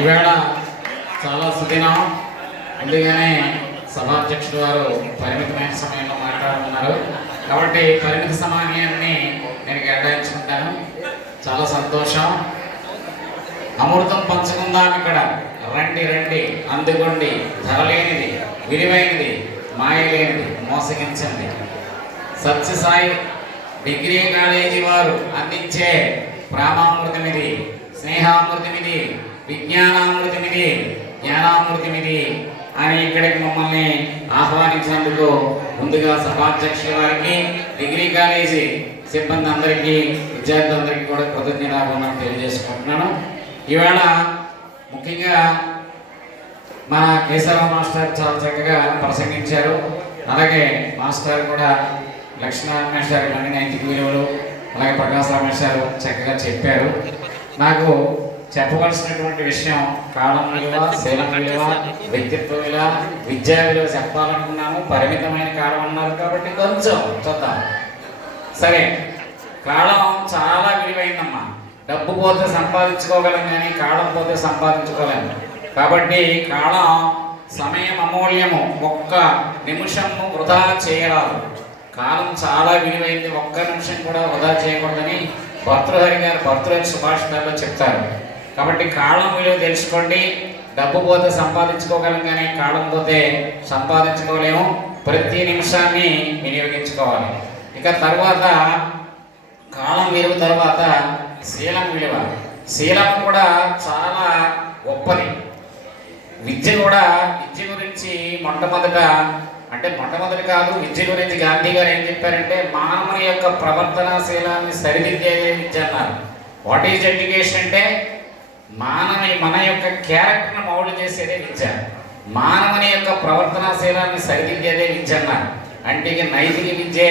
ఈవేళ చాలా సుదినం. అందుకనే సభాధ్యక్షుడు వారు పరిమితమైన సమయంలో మాట్లాడుతున్నారు. కాబట్టి పరిమిత సమయాన్ని నేను కేటాయించుకుంటాను. చాలా సంతోషం. అమృతం పంచుకుందాం ఇక్కడ. రండి రండి. అందుకోండి. ధరలేనిది విలువైనది మాయలేనిది మోసగించండి. సత్యసాయి డిగ్రీ కాలేజీ వారు అందించే ప్రేమామృతం ఇది స్నేహామృతం ఇది విజ్ఞానామృతం జ్ఞానామృతిమిది. అని ఇక్కడికి మమ్మల్ని ఆహ్వానించినందుకు ముందుగా సభాధ్యక్షుల వారికి డిగ్రీ కాలేజీ సిబ్బంది అందరికీ విద్యార్థులందరికీ కూడా కృతజ్ఞతాభావం తెలియజేసుకుంటున్నాను. ఈవేళ ముఖ్యంగా మన కేశవ మాస్టర్ చాలా చక్కగా ప్రసంగించారు. అలాగే మాస్టర్ కూడా లక్ష్మీనారాయణ గారు అన్ని నైతిక విలువలు అలాగే ప్రకాశ్ రమేష్ గారు చక్కగా చెప్పారు. నాకు చెప్పవలసినటువంటి విషయం కాలం విలువ శీలం విలువ వ్యక్తిత్వ విలువ విద్యా విలువ చెప్పాలనుకున్నాము పరిమితమైన కాలం అన్నారు కాబట్టి కొంచెం చూద్దాం. సరే కాలం చాలా విలువైందమ్మా. డబ్బు పోతే సంపాదించుకోగలం కానీ కాలం పోతే సంపాదించుకోలేము కాబట్టి కాలం సమయం అమూల్యము ఒక్క నిమిషము వృధా చేయరాదు. కాలం చాలా విలువైంది ఒక్క నిమిషం కూడా వృధా చేయకూడదని భర్తృహరి గారు భర్తృహరి సుభాషితాల్లో చెప్తారు. కాబట్టి కాలం విలువ తెలుసుకోండి. డబ్బు పోతే సంపాదించుకోగలం కానీ కాలం పోతే సంపాదించుకోలేము. ప్రతి నిమిషాన్ని వినియోగించుకోవాలి. ఇక తర్వాత కాలం విలువ తర్వాత శీలం విలువ శీలం కూడా చాలా గొప్పది. విద్య కూడా విద్య గురించి మొట్టమొదట అంటే మొట్టమొదటి కాదు విద్య గురించి గాంధీ గారు ఏం చెప్పారంటే మానవుని యొక్క ప్రవర్తనాశీలాన్ని సరిదిద్దే విద్య అన్నారు. వాట్ ఈజ్ ఎడ్యుకేషన్ అంటే మానవి మన యొక్క క్యారెక్టర్ను మౌలు చేసేదే విద్య. మానవుని యొక్క ప్రవర్తనాశీలాన్ని సరిదిద్దేదే విద్య అన్నారు. అంటే ఇక నైతిక విద్యే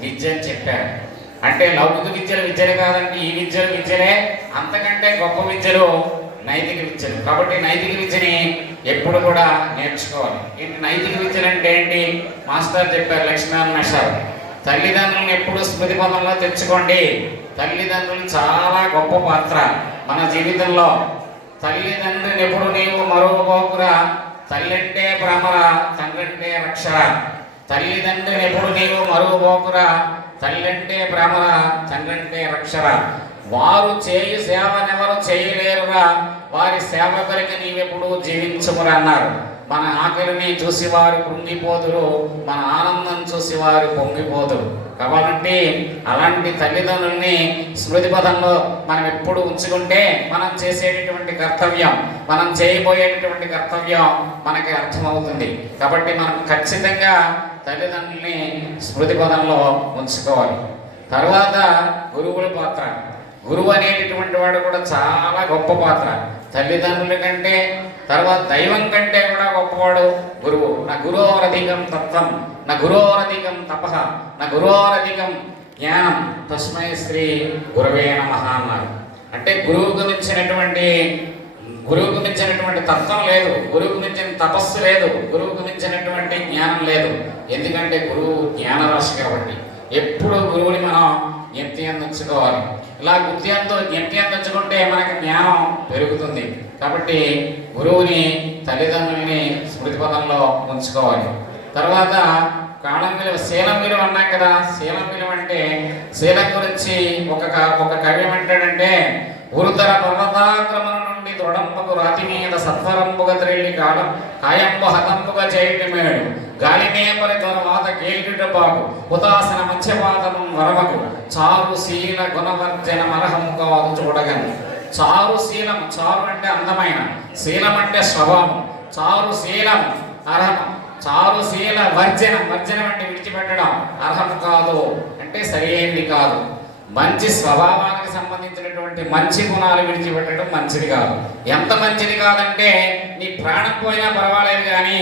విద్య అని చెప్పారు. అంటే లౌకిక విద్యలు విద్యలు కాదండి ఈ విద్యలు విద్యలే. అంతకంటే గొప్ప విద్యలు నైతిక విద్యలు. కాబట్టి నైతిక విద్యని ఎప్పుడు కూడా నేర్చుకోవాలి. ఏంటి నైతిక విద్యలు అంటే ఏంటి? మాస్టర్ చెప్పారు లక్ష్మీనారాయణ సార్ తల్లిదండ్రులను ఎప్పుడు స్మృతి పదంలో తెచ్చుకోండి. తల్లిదండ్రులు చాలా గొప్ప పాత్ర. మన జీవితంలో తల్లిదండ్రిని ఎప్పుడు నీవు మరువబోకురా? తల్లంటే భ్రమర తండ్రంటే రక్షర? తల్లిదండ్రిని ఎప్పుడు నీవు మరువబోకురా? తల్లంటే భ్రమర తండ్రంటే రక్షర? వారు చేయు సేవనెవరు చేయలేరురా? వారి సేవ కొరకు నీవెప్పుడు జీవించమురా అన్నారు. మన ఆకలిని చూసి వారు కృంగిపోదురు మన ఆనందం చూసి వారు పొంగిపోదురు. కాబట్టి అలాంటి తల్లిదండ్రుల్ని స్మృతి పదంలో మనం ఎప్పుడు ఉంచుకుంటే మనం చేసేటటువంటి కర్తవ్యం మనం చేయబోయేటటువంటి కర్తవ్యం మనకి అర్థమవుతుంది. కాబట్టి మనం ఖచ్చితంగా తల్లిదండ్రుల్ని స్మృతి పదంలో ఉంచుకోవాలి. తర్వాత గురువుల పాత్ర. గురువు అనేటటువంటి వాడు కూడా చాలా గొప్ప పాత్ర తల్లిదండ్రుల కంటే తర్వాత దైవం కంటే కూడా గొప్పవాడు గురువు. నా గురువరధికం తత్వం నా గురువరధికం తప నా గురువరధికం జ్ఞానం. తస్మై శ్రీ గురవే నమ అన్నారు. అంటే గురువుకు మించినటువంటి గురువుకు మించినటువంటి తత్వం లేదు. గురువుకు మించిన తపస్సు లేదు. గురువుకు మించినటువంటి జ్ఞానం లేదు. ఎందుకంటే గురువు జ్ఞానరాశి కాబట్టి. ఎప్పుడు గురువుని మనం జ్ఞప్తి ఇలా గుర్తియంతో జ్ఞప్తి మనకు జ్ఞానం పెరుగుతుంది. కాబట్టి గురువుని తల్లిదండ్రుల్ని స్మృతి పదంలో ఉంచుకోవాలి. తర్వాత కాలం విలువ శీలం విలువ అన్నాం కదా. శీలం విలువ అంటే శీలం గురించి ఒక ఒక కవి ఏమంటాడంటే గురుతర పర్వతాక్రమణ నుండి దృఢంబకు రాతి మీద సత్వరంబుగ త్రెళ్ళి కాలం కాయంబు హతంబుగా చేయటమేడు గాలినే తర్వాత కేల్కిట ఉదాసన మత్స్యపాదము వరవకు చారు శీల గుణవర్జన మరహము కాదు చూడగను. చారు శీలం చారు అంటే అందమైన శీలం అంటే స్వభావం చారు శీలం అర్హం చారు శీల వర్జన వర్జనం అంటే విడిచిపెట్టడం అర్హం కాదు అంటే సరైనది కాదు. మంచి స్వభావానికి సంబంధించినటువంటి మంచి గుణాలు విడిచిపెట్టడం మంచిది కాదు. ఎంత మంచిది కాదంటే నీ ప్రాణం పోయినా పర్వాలేదు కానీ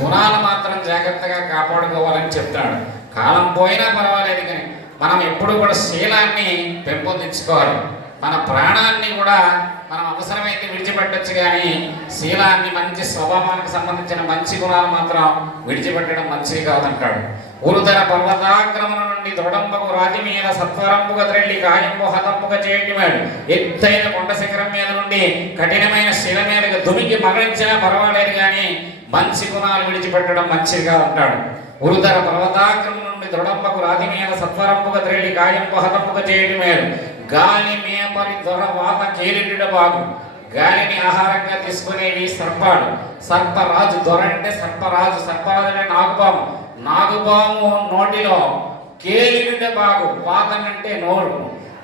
గుణాలు మాత్రం జాగ్రత్తగా కాపాడుకోవాలని చెప్తాడు. కాలం పోయినా పర్వాలేదు కానీ మనం ఎప్పుడు కూడా శీలాన్ని పెంపొందించుకోవాలి. మన ప్రాణాన్ని కూడా మనం అవసరమైతే కానీ శీలాన్ని మంచి స్వభావానికి సంబంధించిన మంచి గుణాలు మాత్రం విడిచిపెట్టడం మంచిది కాదంటాడు. ఉరుదర పర్వతాక్రమణ నుండి దృఢంబకు రాతి మీద సత్వరంబుగా త్రెల్లి కాయంబు హతంబుగా చేయటి మేడు ఎత్తైన కొండ శిఖరం మీద నుండి కఠినమైన శిల మీదకి దుమికి మరణించినా పర్వాలేదు కానీ మంచి గుణాలు విడిచిపెట్టడం మంచిది ఉంటాడు ఉరుదర పర్వతాక్రమణ నుండి దృఢంబకు రాతి మీద సత్వరంపుక త్రెల్లి కాయంపు హతంపుక చేయడం గాలి మేపరి దొర వాత కేలిడ బాగు. గాలిని ఆహారంగా తీసుకునేవి సర్పాలు. సర్పరాజు దొర అంటే సర్పరాజు సర్పరాజు అంటే నాగుపాము నాగుపాము నోటిలో కేలినుట బాగు పాతం అంటే నోరు.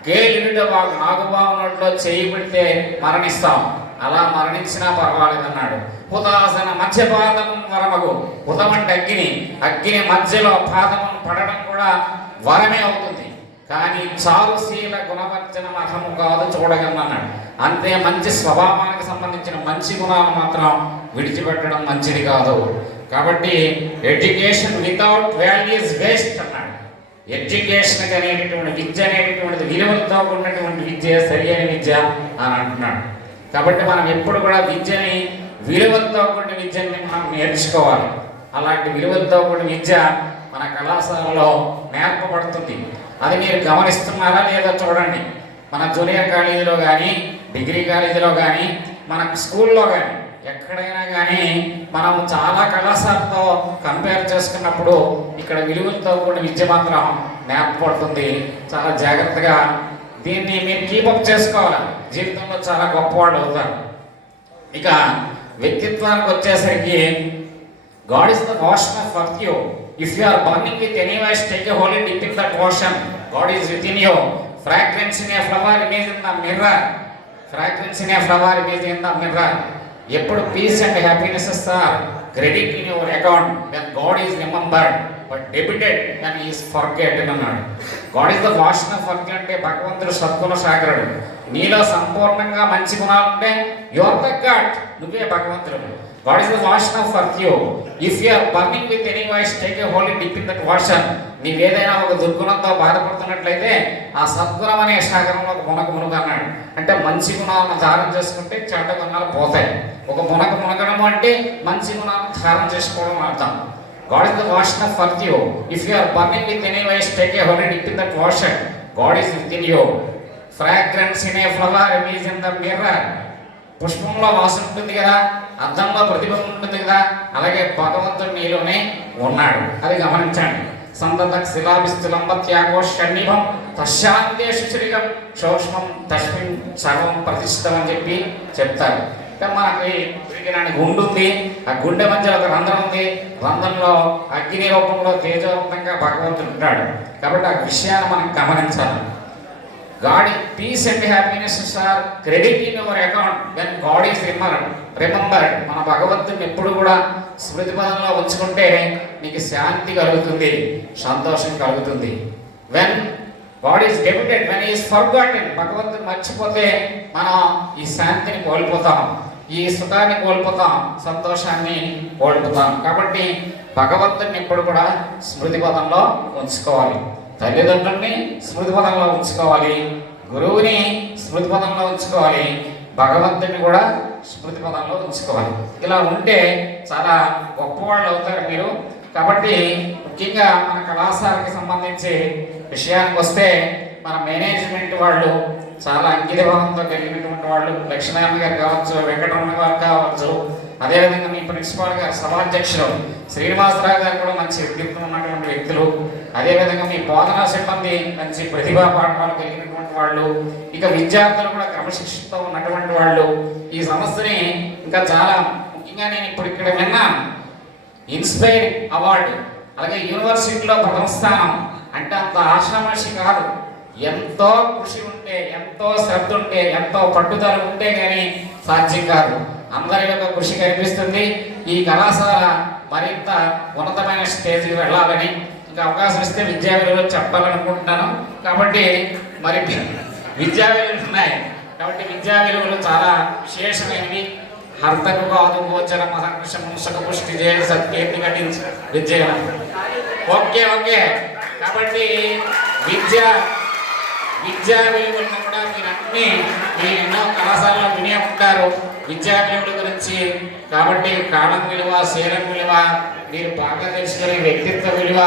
కేలినుట బాగు నాగుపాము నోటిలో చేయి పెడితే మరణిస్తాం. అలా మరణించినా పర్వాలేదన్నాడు. హుతాసన మధ్య పాదము వరమగు. హుతం అంటే అగ్ని అగ్గిని మధ్యలో పాతము పడడం కూడా వరమే అవుతుంది. కానీ చారుశీల గుణవర్జన అర్హము కాదు చూడగలన్నాడు అంతే మంచి స్వభావానికి సంబంధించిన మంచి గుణాలు మాత్రం విడిచిపెట్టడం మంచిది కాదు. కాబట్టి ఎడ్యుకేషన్ వితౌట్ వాల్యూస్ వేస్ట్ అన్నాడు. ఎడ్యుకేషన్ అనేటటువంటి విద్య అనేటటువంటిది విలువలతో ఉన్నటువంటి విద్య సరి అయిన విద్య అని అంటున్నాడు. కాబట్టి మనం ఎప్పుడు కూడా విద్యని విలువలతో కూడిన విద్యని మనం నేర్చుకోవాలి. అలాంటి విలువలతో కూడిన విద్య మన కళాశాలలో నేర్పబడుతుంది. అది మీరు గమనిస్తున్నారా లేదో చూడండి. మన జూనియర్ కాలేజీలో కానీ డిగ్రీ కాలేజీలో కానీ మన స్కూల్లో కానీ ఎక్కడైనా కానీ మనం చాలా కళాశాలతో కంపేర్ చేసుకున్నప్పుడు ఇక్కడ విలువలతో కూడిన విద్య మాత్రం నేర్పడుతుంది చాలా జాగ్రత్తగా దీన్ని మీరు కీపప్ చేసుకోవాలి. జీవితంలో చాలా గొప్పవాళ్ళు అవుతారు. ఇక వ్యక్తిత్వానికి వచ్చేసరికి God is the ocean of you. You if you are burning with any vice take a holy dip in that ocean God is within you fragrance in a flower image in the mirror fragrance in a flower image in the mirror ఎప్పుడు peace and happiness are credit in your account when God is remembered but debited when is forgetted అన్నాడు God is the ocean of worth అంటే భగవంతుడు సద్గుణ సాగరుడు నీలో సంపూర్ణంగా మంచి గుణాలు ఉంటే యువర్ ద గాడ్ నువ్వే భగవంతుడు God is the ocean of for you if you are burning with any voice take a holy dip in that ocean ఏదైనా ఒక దుర్గుణంతో బాధపడుతున్నట్లయితే ఆ సద్గుణం అనే సాగరంలో ఒక మునక మునుగు అంటే మంచి గుణాలను ధారణ చేసుకుంటే చెడ్డ గుణాలు పోతాయి. ఒక మునక మునగడం అంటే మంచి గుణాలను ధారణ చేసుకోవడం అర్థం. God is the ocean of for you if you are burning with any vice take a holy dip in that ocean God is within you fragrance in a flower image in the mirror పుష్పంలో వాసన ఉంటుంది కదా. అద్దంలో ప్రతిబింబం ఉంటుంది కదా అలాగే భగవంతుడు నీలోనే ఉన్నాడు. అది గమనించండి. సంతత శిలాభిస్తులంబ త్యాగో షణ్ణిభం తశాంతేషు శరీరం సూక్ష్మం తస్మిన్ సర్వం ప్రతిష్టం అని చెప్పి చెప్తారు. మనకి తిరిగినాని గుండు ఉంది. ఆ గుండె మధ్యలో ఒక రంధ్రం ఉంది. రంధ్రంలో అగ్ని రూపంలో తేజవంతంగా భగవంతుడు ఉంటాడు. కాబట్టి ఆ విషయాన్ని మనం గమనించాలి. God peace and happiness sir. Credit in your account when God is రిమర్ రిమెంబర్డ్. మన భగవంతుని ఎప్పుడు కూడా స్మృతి పదంలో ఉంచుకుంటే నీకు శాంతి కలుగుతుంది సంతోషం కలుగుతుంది. When God is debited when is forgotten భగవంతుని మర్చిపోతే మనం ఈ శాంతిని కోల్పోతాం ఈ సుఖాన్ని కోల్పోతాం సంతోషాన్ని కోల్పోతాం. కాబట్టి భగవంతుని ఎప్పుడు కూడా స్మృతి పదంలో ఉంచుకోవాలి. తల్లిదండ్రుల్ని స్మృతి పదంలో ఉంచుకోవాలి గురువుని స్మృతి పదంలో ఉంచుకోవాలి భగవంతుని కూడా స్మృతి పదంలో ఉంచుకోవాలి. ఇలా ఉంటే చాలా గొప్పవాళ్ళు అవుతారు మీరు. కాబట్టి ముఖ్యంగా మన కళాశాలకి సంబంధించి విషయానికి వస్తే మన మేనేజ్మెంట్ వాళ్ళు చాలా అంకిత భావంతో కలిగినటువంటి వాళ్ళు. లక్ష్మీనారాయణ గారు కావచ్చు వెంకటరమణ గారు కావచ్చు అదేవిధంగా మీ ప్రిన్సిపాల్ గారు సభాధ్యక్షులు శ్రీనివాసరావు గారు కూడా మంచి వ్యక్తిత్వం ఉన్నటువంటి వ్యక్తులు. అదేవిధంగా మీ బోధనా సిబ్బంది మంచి ప్రతిభా పాఠాలు కలిగినటువంటి వాళ్ళు. ఇక విద్యార్థులు కూడా క్రమశిక్షణతో ఉన్నటువంటి వాళ్ళు. ఈ సంస్థని ఇంకా చాలా ముఖ్యంగా నేను ఇప్పుడు ఇక్కడ విన్నా. ఇన్స్పైర్ అవార్డు అలాగే యూనివర్సిటీలో ప్రథమ స్థానం అంటే అంత ఆశామాషి కాదు. ఎంతో కృషి ఉంటే ఎంతో శ్రద్ధ ఉంటే ఎంతో పట్టుదల ఉంటే కానీ సాధ్యం కాదు. అందరి యొక్క కృషి కనిపిస్తుంది. ఈ కళాశాల మరింత ఉన్నతమైన స్టేజ్కి వెళ్ళాలని ఇంకా అవకాశం ఇస్తే విద్యా విలువలు చెప్పాలనుకుంటున్నాను. కాబట్టి మరి విద్యా విలువలు ఉన్నాయి. కాబట్టి విద్యా విలువలు చాలా విశేషమైనవి. హర్తకు కాదు గోచర మహర్ష ముంసక పుష్టి చేయ సత్యేతి ఘటించ విద్య ఓకే ఓకే. కాబట్టి విద్య విద్యా విలువలను కూడా మీరు అన్ని మీరు ఎన్నో కళాశాలలో వినే విద్యార్థుల గురించి కాబట్టి కాలం విలువ శీలం విలువ మీరు బాగా తెలుసుకునే వ్యక్తిత్వ విలువ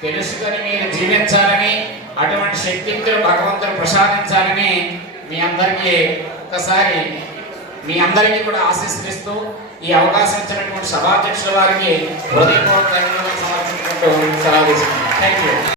తెలుసుకొని మీరు జీవించాలని అటువంటి శక్తితో భగవంతుడు ప్రసాదించాలని మీ అందరికీ ఒకసారి మీ అందరికీ కూడా ఆశీస్సులిస్తూ ఈ అవకాశం ఇచ్చినటువంటి సభాధ్యక్షుల వారికి హృదయపూర్వక సమర్పించుకుంటూ సెలవు తీసుకున్నాను థ్యాంక్ యూ